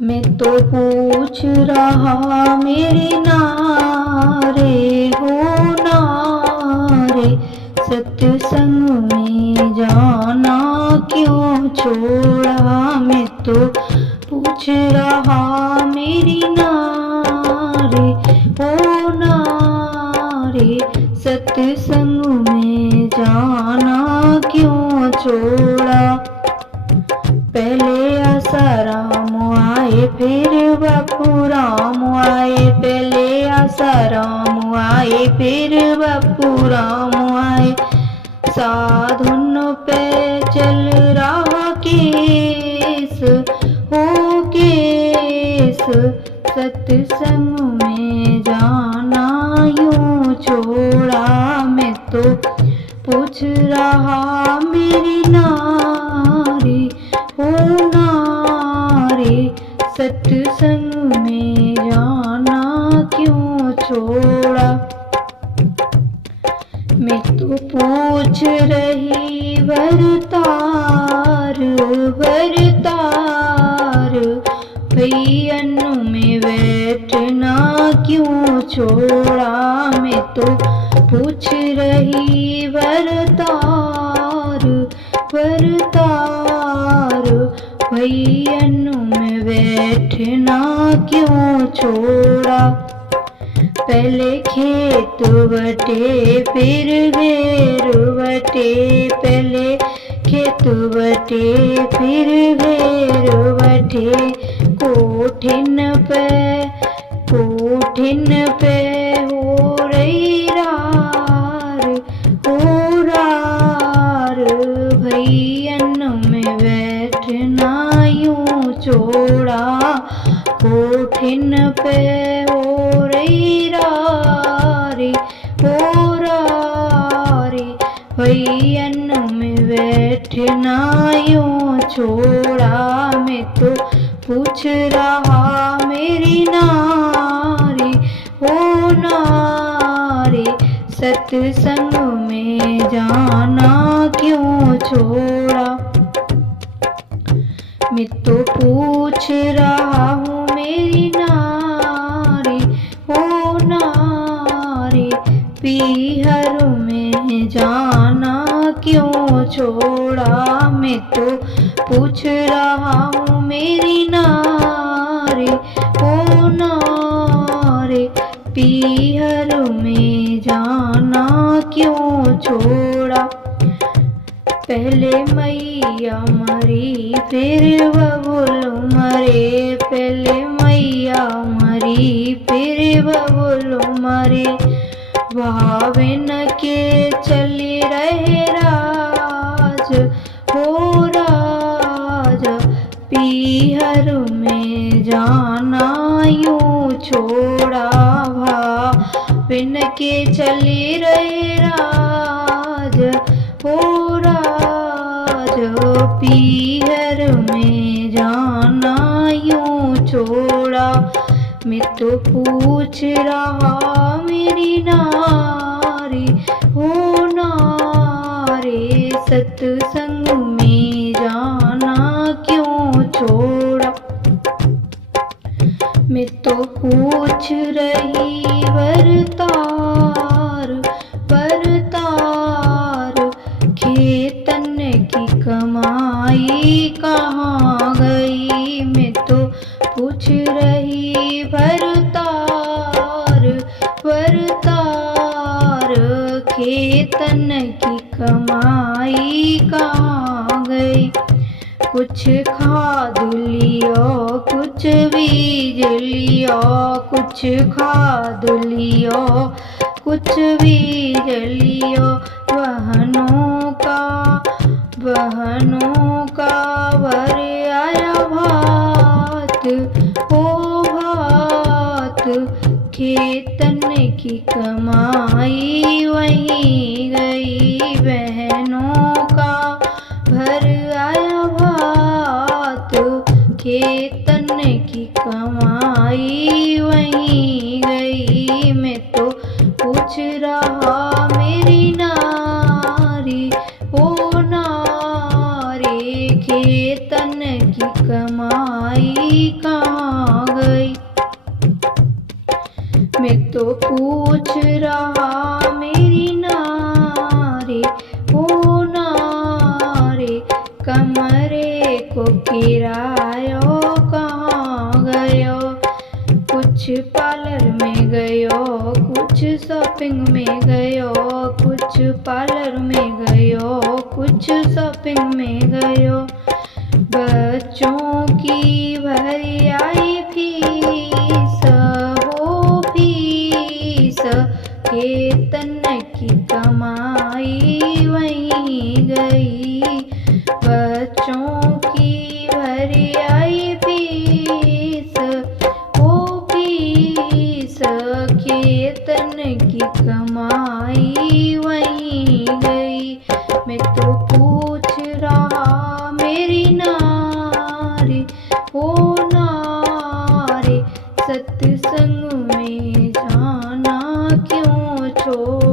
मैं तो पूछ रहा मेरी नारे हो नारे, सत्संग में जाना क्यों छोड़ा। मैं तो पूछ रहा मेरी नारे हो नारे, सत्संग में जाना क्यों छोड़ा। पहले आसाराम आए फिर बापू राम आए, पहले आसाराम आए फिर बापू राम आए। साधुन पे चल रहा केस हो केस, सत्संग में जाना यूं छोड़ा। मैं तो पूछ रहा मेरी नारी हो नारी, सत्संग में जाना क्यों छोड़ा। मैं तो पूछ रही वरतार वरतार, भैयन में बैठना क्यों छोड़ा। मैं तो पूछ रही वरतार वरतार, भैयन में बैठना क्यों छोड़ा। पहले खेत बटे फिर घेर बटे, पहले खेत बटे फिर घेर बटे। कोठिन पे हो रही रार हो रार, भैयन में बैठना यूं छोड़ा। कोठिन पे हो रही रारी हो रारी, भैयन में बैठना यूं छोड़ा। मैं तो पूछ रहा मेरी नारी हो नारी, सत्संग में जाना क्यों छोड़ा। मैं तो पूछ रहा हूँ मेरी नारी हो नारी, पीहर में जाना क्यों छोड़ा। मैं तो पूछ रहा हूँ मेरी नारी हो नारी, पीहर में जाना क्यों छोड़ा। पहले मैया मरी फिर बबुल मरे, पहले मैया मरी फिर बबुल मरे। भावन के चली रहे राज हो राज, पीहर में जाना यूं छोड़ा। भावन के चली रहे राज हो राज, पीहर में जाना यूं छोड़ा। मैं तो पूछ रहा मेरी नारी हो नारी, सत्संग में जाना क्यों छोड़ा। मैं तो पूछ रही वरतार वरतार, खेतन की कमाई कहाँ गई। मैं तो पूछ रही वरतार वरतार, खेतन की कमाई कहाँ गई। कुछ खाद लियो कुछ बीज लियो, कुछ खाद लियो कुछ बीज लियो। बहनों का वर आया भात हो भात, खेतन की कमाई वहीं गई। बहनों का भर आया भात, खेतन की कमाई वहीं गई। मैं तो पूछ रहा मेरी नारी ओ नारी, खेतन की कमाई कहाँ तो पूछ रहा मेरी नारी हो नारी, कमरे को किरायो कहाँ गयो। कुछ पार्लर में गयो, कुछ शॉपिंग में गयो, कुछ पार्लर में गयो, कुछ शॉपिंग में गयो। बच्चों की भरी आई फीस हो फीस, खेतन की कमाई वहीं गई। बच्चों की भरी आई फीस हो फीस, खेतन की कमाई वहीं गई। मैं तो पूछ रहा मेरी नारी हो नारी, सत्संग में जाना क्यों छोड़ा।